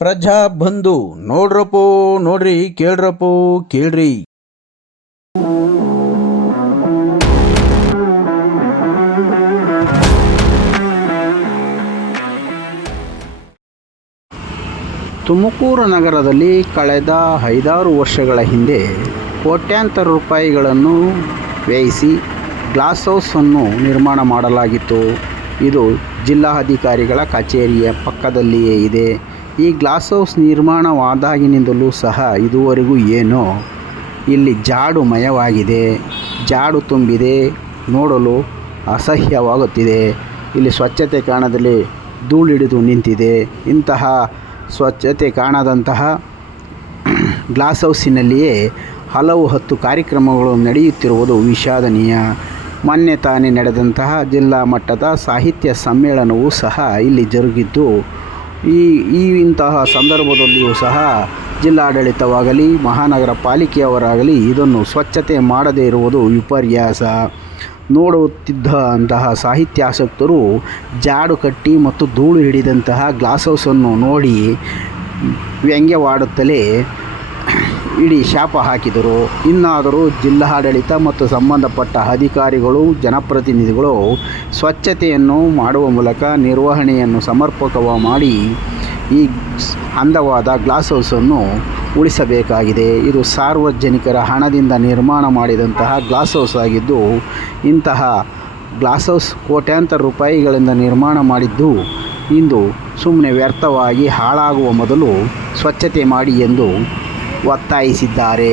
ಪ್ರಜಾ ಬಂಧು, ನೋಡ್ರಪ್ಪೋ, ನೋಡ್ರಿ, ಕೇಳ್ರಪ್ಪೋ, ಕೇಳ್ರಿ. ತುಮಕೂರು ನಗರದಲ್ಲಿ ಕಳೆದ ಐದಾರು ವರ್ಷಗಳ ಹಿಂದೆ ಕೋಟ್ಯಾಂತರ ರೂಪಾಯಿಗಳನ್ನು ವ್ಯಯಿಸಿ ಗ್ಲಾಸ್ ಹೌಸನ್ನು ನಿರ್ಮಾಣ ಮಾಡಲಾಗಿತ್ತು. ಇದು ಜಿಲ್ಲಾಧಿಕಾರಿಗಳ ಕಚೇರಿಯ ಪಕ್ಕದಲ್ಲಿಯೇ ಇದೆ. ಈ ಗ್ಲಾಸ್ ಹೌಸ್ ನಿರ್ಮಾಣವಾದಾಗಿನಿಂದಲೂ ಸಹ ಇದುವರೆಗೂ ಏನೋ ಇಲ್ಲಿ ಜಾಡುಮಯವಾಗಿದೆ ಜಾಡು ತುಂಬಿದೆ, ನೋಡಲು ಅಸಹ್ಯವಾಗುತ್ತಿದೆ. ಇಲ್ಲಿ ಸ್ವಚ್ಛತೆ ಕಾಣದಲ್ಲಿ ಧೂಳಿಡಿದು ನಿಂತಿದೆ. ಇಂತಹ ಸ್ವಚ್ಛತೆ ಕಾಣದಂತಹ ಗ್ಲಾಸ್ ಹೌಸಿನಲ್ಲಿಯೇ ಹಲವು ಹತ್ತು ಕಾರ್ಯಕ್ರಮಗಳು ನಡೆಯುತ್ತಿರುವುದು ವಿಷಾದನೀಯ. ಮೊನ್ನೆ ತಾನೇ ನಡೆದಂತಹ ಜಿಲ್ಲಾ ಮಟ್ಟದ ಸಾಹಿತ್ಯ ಸಮ್ಮೇಳನವೂ ಸಹ ಇಲ್ಲಿ ಜರುಗಿದ್ದು ಈ ಈ ಇಂತಹ ಸಂದರ್ಭದಲ್ಲಿಯೂ ಸಹ ಜಿಲ್ಲಾಡಳಿತವಾಗಲಿ, ಮಹಾನಗರ ಪಾಲಿಕೆಯವರಾಗಲಿ ಇದನ್ನು ಸ್ವಚ್ಛತೆ ಮಾಡದೇ ಇರುವುದು ವಿಪರ್ಯಾಸ. ನೋಡುತ್ತಿದ್ದ ಅಂತಹ ಸಾಹಿತ್ಯಾಸಕ್ತರು ಜಾಡು ಕಟ್ಟಿ ಮತ್ತು ಧೂಳು ಹಿಡಿದಂತಹ ಗ್ಲಾಸ್ ಹೌಸನ್ನು ನೋಡಿ ವ್ಯಂಗ್ಯವಾಡುತ್ತಲೇ ಇಡೀ ಶಾಪ ಹಾಕಿದರು. ಇನ್ನಾದರೂ ಜಿಲ್ಲಾಡಳಿತ ಮತ್ತು ಸಂಬಂಧಪಟ್ಟ ಅಧಿಕಾರಿಗಳು, ಜನಪ್ರತಿನಿಧಿಗಳು ಸ್ವಚ್ಛತೆಯನ್ನು ಮಾಡುವ ಮೂಲಕ ನಿರ್ವಹಣೆಯನ್ನು ಸಮರ್ಪಕವ ಮಾಡಿ ಈ ಅಂದವಾದ ಗ್ಲಾಸ್ ಹೌಸನ್ನು ಉಳಿಸಬೇಕಾಗಿದೆ. ಇದು ಸಾರ್ವಜನಿಕರ ಹಣದಿಂದ ನಿರ್ಮಾಣ ಮಾಡಿದಂತಹ ಗ್ಲಾಸ್ ಹೌಸ್ ಆಗಿದ್ದು, ಇಂತಹ ಗ್ಲಾಸ್ ಹೌಸ್ ಕೋಟ್ಯಾಂತರ ರೂಪಾಯಿಗಳಿಂದ ನಿರ್ಮಾಣ ಮಾಡಿದ್ದು, ಇಂದು ಸುಮ್ಮನೆ ವ್ಯರ್ಥವಾಗಿ ಹಾಳಾಗುವ ಮೊದಲು ಸ್ವಚ್ಛತೆ ಮಾಡಿ ಎಂದು ಒತ್ತಾಯಿಸಿದ್ದಾರೆ.